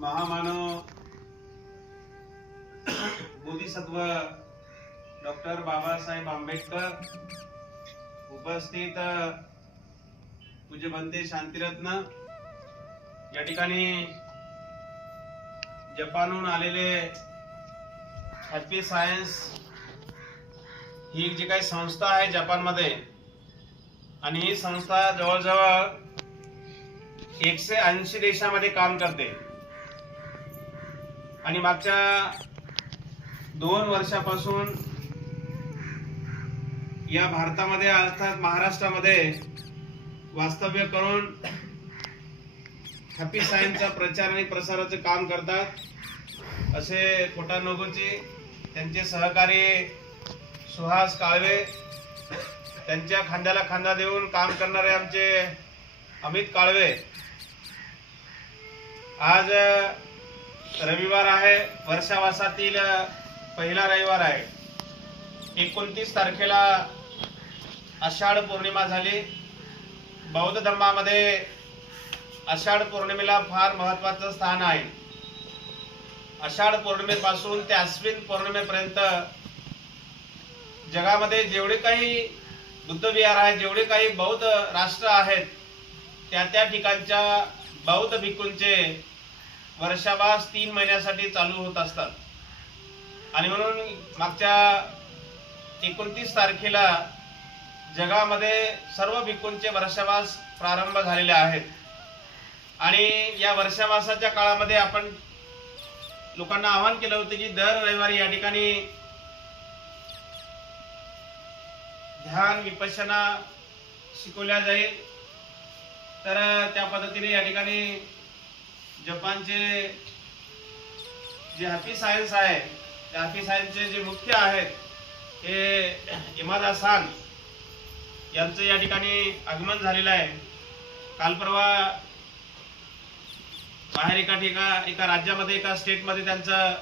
महामानव बोधिसत्व डॉक्टर बाबासाहेब आंबेडकर, उपस्थित पूज्य बनते शांतिरत्न, या ठिकाणी जपानहून आलेले हॅपी सायन्स ही जी काही संस्था आहे जपानमध्ये, आणि ही संस्था जवळजवळ 180 देशामध्ये काम करते आणि मागच्या 2 वर्षापासून या भारतामध्ये अर्थात महाराष्ट्रामध्ये वास्तव्य करून हॅपी सायन्सचा प्रचार आणि प्रसाराचे काम करतात. असे कोटानोगोची त्यांचे सहकारी सुहास काळवे, त्यांच्या खांद्याला खांदा देऊन काम करणारे आमचे अमित काळवे. आज रविवार आहे, वर्षावासातील पहिला रविवार आहे. 29 तारखेला आषाढ पौर्णिमा झाली. बौद्ध धर्मामध्ये आषाढ पौर्णिमेला फार महत्त्वाचं स्थान आहे. आषाढ पौर्णिमेपासून ते अश्विन पौर्णिमेपर्यंत जगामध्ये जेवढे काही बुद्ध विहार आहेत, जेवढे काही बौद्ध राष्ट्र आहेत, त्या ठिकाणच्या बौद्ध भिक्खूंचे वर्षावास 3 महिन्यासाठी चालू होत असतात. आणि म्हणून मागच्या 29 तारखेला जगामध्ये सर्व भिक्खूंचे वर्षावास प्रारंभ झालेले आहेत. आणि या वर्षावासाच्या काळामध्ये आपण लोकांना आवाहन केलं होतं की दर रविवारी या ठिकाणी ध्यान विपश्यना शिकवल्या जाईल. तर त्या पद्धतीने या ठिकाणी जपानचे जे हॅपी सायन्स आहे, त्या हॅपी सायन्सचे जे मुख्य आहेत हे इमादा सान यांचं या ठिकाणी आगमन झालेलं आहे. काल परवा बाहेर एका राज्यामध्ये, एका स्टेटमध्ये त्यांचा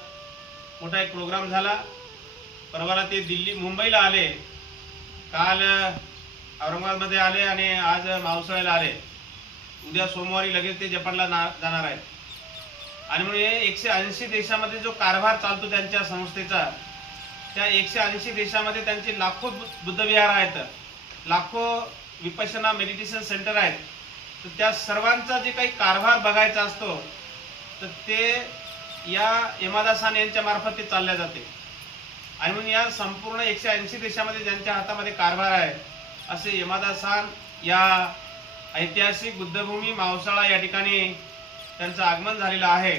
मोठा एक प्रोग्राम झाला. परवाला ते मुंबईला आले, काल औरंगाबादमध्ये आले आणि आज मावसाळ्याला आले. उद्या सोमवारी लगेच ते जपानला जाणार आहेत. आणि म्हणून 180 देशामध्ये जो कारभार चालतो त्यांच्या संस्थेचा, त्या 180 देशामध्ये त्यांचे लाखो बुद्धविहार आहेत, लाखो विपश्यना मेडिटेशन सेंटर आहेत. तर त्या सर्वांचा जे काही कारभार बघायचा असतो तर ते या इमादा सान यांच्या मार्फत ते चालल्या जाते. आणि म्हणून या संपूर्ण 180 देशामध्ये ज्यांच्या हातामध्ये कारभार आहे असे इमादा सान या ऐतिहासिक बुद्धभूमी मावसाळा या ठिकाणी त्यांचं आगमन झालेलं आहे.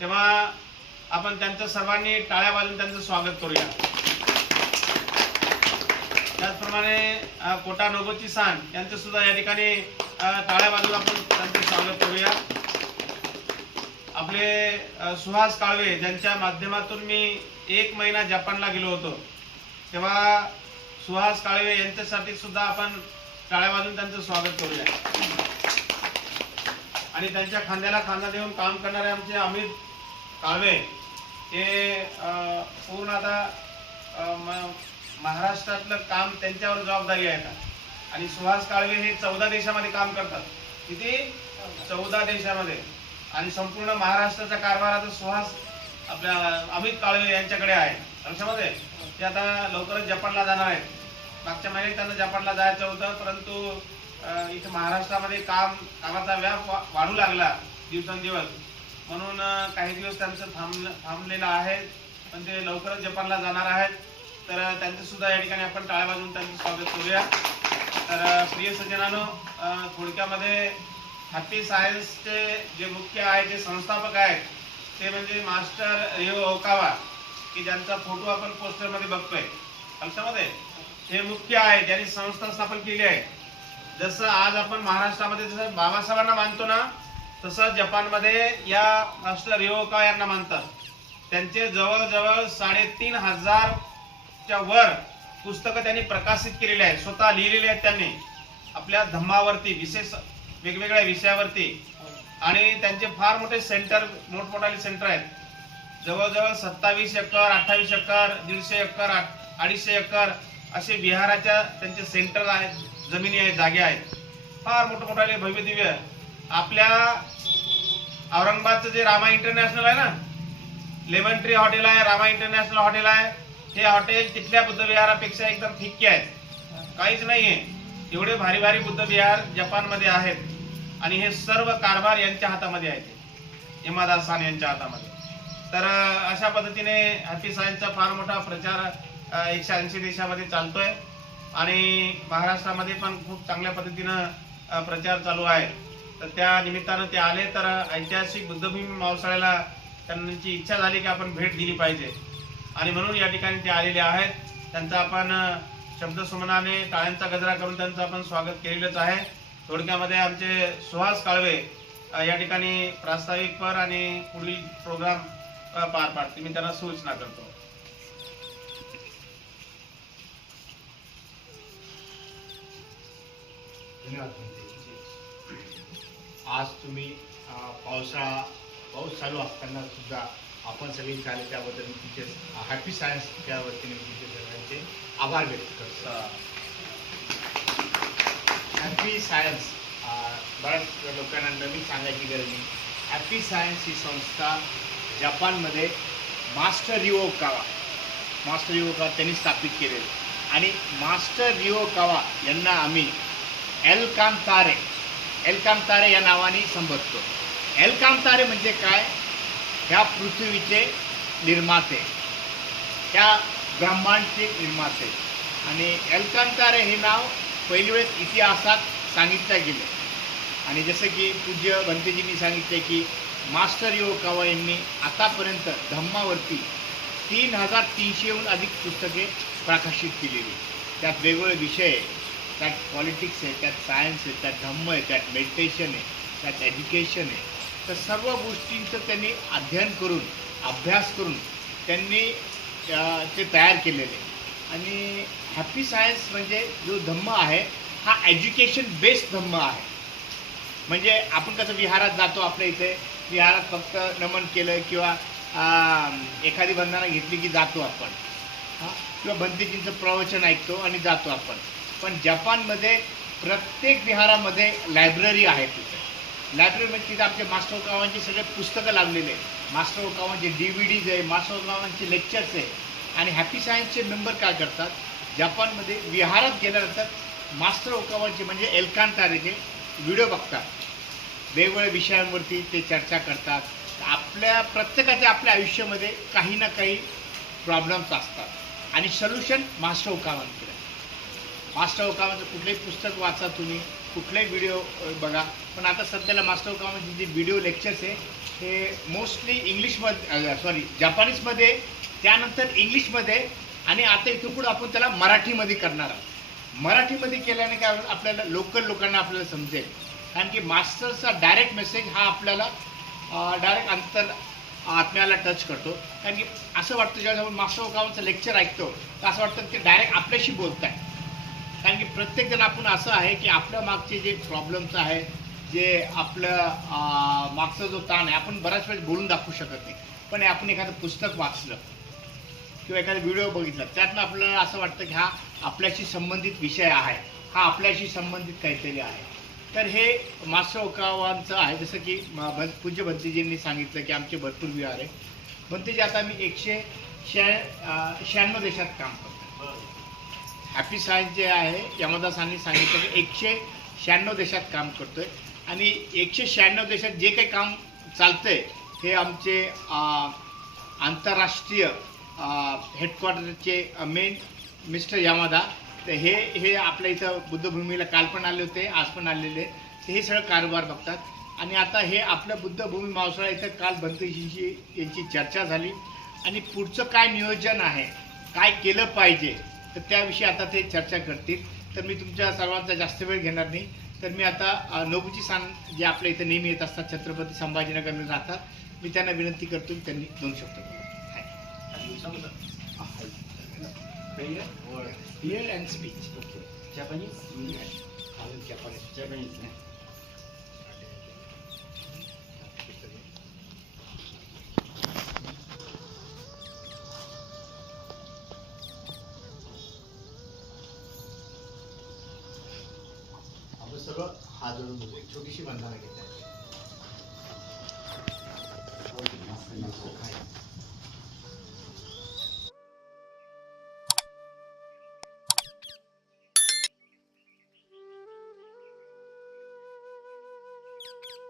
तेव्हा आपण त्यांचं सर्वांनी टाळ्या वाजवून त्यांचं स्वागत करूया. त्याचप्रमाणे कोटानोगोची सान यांचं सुद्धा या ठिकाणी टाळ्या वाजवून आपण त्यांचं स्वागत करूया. आपले सुहास काळवे ज्यांच्या माध्यमातून मी 1 महिना जपानला गेलो होतो, तेव्हा सुहास काळवे यांच्यासाठी सुद्धा आपण टाळ्या वाजवून त्यांचं स्वागत करूया. आणि त्यांच्या खांद्याला खांदा देऊन काम करणारे आमचे अमित काळवे हे पूर्ण आता महाराष्ट्रातलं काम त्यांच्यावर जबाबदारी आहे. आणि सुहास काळवे हे 14 देशामध्ये काम करतात. किती? 14 देशामध्ये. आणि संपूर्ण महाराष्ट्राचा कारभार आता सुहास आपल्या अमित काळवे यांच्याकडे आहे. लक्षामध्ये ते आता लवकरच जपानला जाणार आहेत. मागच्या महिन्यात त्यांना जपानला जायचं होतं, परंतु इथे महाराष्ट्रामध्ये कामाचा व्याप वाढू लागला दिवसेंदिवस, म्हणून काही दिवस त्यांचं थांबलेलं आहे. पण ते लवकरच जपानला जाणार आहेत. तर त्यांचं सुद्धा या ठिकाणी आपण टाळ्या वाजवून त्यांचं स्वागत करूया. तर प्रिय सज्जनांनो, थोडक्यामध्ये हॅपी सायन्सचे जे मुख्य आहे, जे संस्थापक आहेत, ते म्हणजे मास्टर रिओ ओकावा, की ज्यांचा फोटो आपण पोस्टरमध्ये बघतोय. लक्षामध्ये हे मुख्य आहे, ज्यांनी संस्था स्थापन केली आहे. जसं आज आपण महाराष्ट्रामध्ये जसं बाबासाहेबांना मानतो ना, तसं जपानमध्ये या मास्टर रिओ ओकावा यांना मानतात. त्यांचे जवळजवळ 3,500 च्या वर पुस्तकं त्यांनी प्रकाशित केलेली आहेत, स्वतः लिहिलेली आहेत त्यांनी आपल्या धम्मावरती, विशेष वेगवेगळ्या विषयावरती. आणि त्यांचे फार मोठे सेंटर, मोठमोठाले सेंटर आहेत. जवळजवळ 27 एकर, 28 एकर, 150 एकर, 250 एकर असे विहाराच्या त्यांचे सेंटर आहेत, जमिनी आहेत, जागे आहेत. फार मोठमोठाले भव्य दिव्य औरंगाबादचं जे रामा इंटरनॅशनल आहे ना, लेमन ट्री हॉटेल आहे, रामा इंटरनॅशनल हॉटेल आहे, हे हॉटेल तिथल्या बुद्ध विहारापेक्षा एकदम फिक्के आहेत, काहीच नाहीये. एवढे भारी भारी बुद्ध विहार जपानमध्ये आहेत आणि हे सर्व कारभार यांच्या हातामध्ये आहे, इमादासान यांच्या हातामध्ये. तर अशा पद्धतीने हॅपी सायन्सचा फार मोठा प्रचार 180 देशामध्ये चालतोय आणि महाराष्ट्रामध्ये पण खूप चांगल्या पद्धतीनं प्रचार चालू आहे. तर त्या निमित्तानं ते आले, तर ऐतिहासिक बुद्धभूमी मावसाळ्याला त्यांची इच्छा झाली की आपण भेट दिली पाहिजे आणि म्हणून या ठिकाणी ते आलेले आहेत. त्यांचं आपण शब्दसुमनाने टाळ्यांचा गजरा करून त्यांचं आपण स्वागत केलेलंच आहे. थोडक्यामध्ये आमचे सुहास काळवे या ठिकाणी प्रास्ताविकपर आणि पुढील प्रोग्राम पार पाडते. मी त्यांना सूचना करतो. धन्यवाद. आज तुम्ही पाऊस चालू असताना सुद्धा आपण सगळे इथे आले त्याबद्दल मी तुमचे हॅपी सायन्सच्या वतीने तुमचे सर्वांचे आभार व्यक्त करतो. हॅपी सायन्स बऱ्याच लोकांना नवीन सांगायची गरज नाही. हॅपी सायन्स ही संस्था जपानमध्ये मास्टर रिओ कावा त्यांनी स्थापित केलेली आणि मास्टर रिओ कावा यांना आम्ही एल कामतारे या नावाने संबोधतो. एल कामतारे म्हणजे काय? ह्या पृथ्वीचे निर्माते, ह्या ब्रह्मांडचे निर्माते. आणि एल कामतारे हे नाव पहिली वेळेस इतिहासात सांगितलं गेलं आणि जसं की पूज्य भंतेजींनी सांगितले की मास्टर रिओ कावा यांनी आतापर्यंत धम्मावरती 3300हून अधिक पुस्तके प्रकाशित केलेली. त्यात वेगवेगळे विषय आहे, त्यात पॉलिटिक्स आहे, त्यात सायन्स आहे, त्यात धम्म आहे, त्यात मेडिटेशन आहे, त्यात एज्युकेशन आहे. तर सर्व गोष्टींचं त्यांनी अध्ययन करून अभ्यास करून त्यांनी ते तयार केलेले. आणि हॅपी सायन्स म्हणजे जो धम्म आहे हा एज्युकेशन बेस्ड धम्म आहे. म्हणजे आपण कसं विहारात जातो, आपल्या इथे विहारात फक्त नमन केलं किंवा एखादी वंदना घेतली की जातो आपण, किंवा भंतेजींचं प्रवचन ऐकतो आणि जातो आपण. पण जपानमध्ये प्रत्येक विहारामध्ये लायब्ररी आहे. तिथे लायब्ररीमध्ये तिथे आमचे मास्टर ओकावांची सगळे पुस्तकं लावलेले आहे, मास्टर ओकावांचे DVDs आहे, मास्टर ओकावांचे लेक्चर्स आहे. आणि हॅपी सायन्सचे मेंबर काय करतात, जपानमध्ये विहारात गेल्यानंतर मास्टर ओकावांचे म्हणजे एलकांतारेचे व्हिडिओ बघतात, वेगवेगळ्या विषयांवरती ते चर्चा करतात. आपल्या प्रत्येकाच्या आपल्या आयुष्यामध्ये काही ना काही प्रॉब्लेम्स असतात आणि सोल्युशन मास्टर ओकावांकडे. मास्टर ओकावांचं कुठलंही पुस्तक वाचा तुम्ही, कुठलाही व्हिडिओ बघा. पण आता सध्याला मास्टर ओकावांचे जे व्हिडिओ लेक्चर्स आहे हे मोस्टली जपानीजमध्ये, त्यानंतर इंग्लिशमध्ये आणि आता इथून पुढे आपण त्याला मराठीमध्ये करणार आहोत. मराठीमध्ये केल्याने काय होईल, आपल्याला लोकल लोकांना आपल्याला समजेल. कारण की मास्टरचा डायरेक्ट मेसेज हा आपल्याला डायरेक्ट आत्म्याला टच करतो. कारण की असं वाटतं जेव्हा आपण मास्टर ओकावांचं लेक्चर ऐकतो तर असं वाटतं ते डायरेक्ट आपल्याशी बोलत आहे. कारण की प्रत्येकजण आपण असं आहे की आपल्या मागचे जे प्रॉब्लेम्स आहे, जे आपलं मागचा जो ताण आहे, आपण बऱ्याच वेळेस बोलून दाखवू शकत नाही. पण आपण एखादं पुस्तक वाचलं किंवा एखादा व्हिडिओ बघितला, त्यातनं आपल्याला असं वाटतं की हा आपल्याशी संबंधित विषय आहे, हा आपल्याशी संबंधित काहीतरी आहे. तर हे मास्टर ओकावांचं आहे. जसं की पूज्य भंतेजींनी सांगितलं की आमचे भरपूर विहार आहे. भंतेजी आता आम्ही 196 देशात काम करतो. हॅपी सायन्स जे आहे यमदासांनी सांगितलं की 196 देशात काम करतोय आणि 196 देशात जे काही काम चालतंय हे आमचे आंतरराष्ट्रीय हेडक्वार्टरचे मेन मिस्टर यामादा, तर हे आपल्या इथं बुद्धभूमीला काल पण आले होते, आज पण आलेले. तर हे सगळं कारभार बघतात. आणि आता हे आपल्या बुद्धभूमी मावसाळा इथं काल भंतेजींशी यांची चर्चा झाली आणि पुढचं काय नियोजन आहे, काय केलं पाहिजे, तर त्याविषयी आता ते चर्चा करतील. तर मी तुमच्या सर्वांचा जास्त वेळ घेणार नाही. तर मी आता नोबुची सान जे आपल्या इथं नेहमी येत असतात, छत्रपती संभाजीनगरला राहतात, मी त्यांना विनंती करतो की त्यांनी 2 शब्द बोला. Here and speech. Okay. Japanese? Japanese. आपण सर्व हात जोडून एक छोटीशी वंदना घेत आहे. Thank you.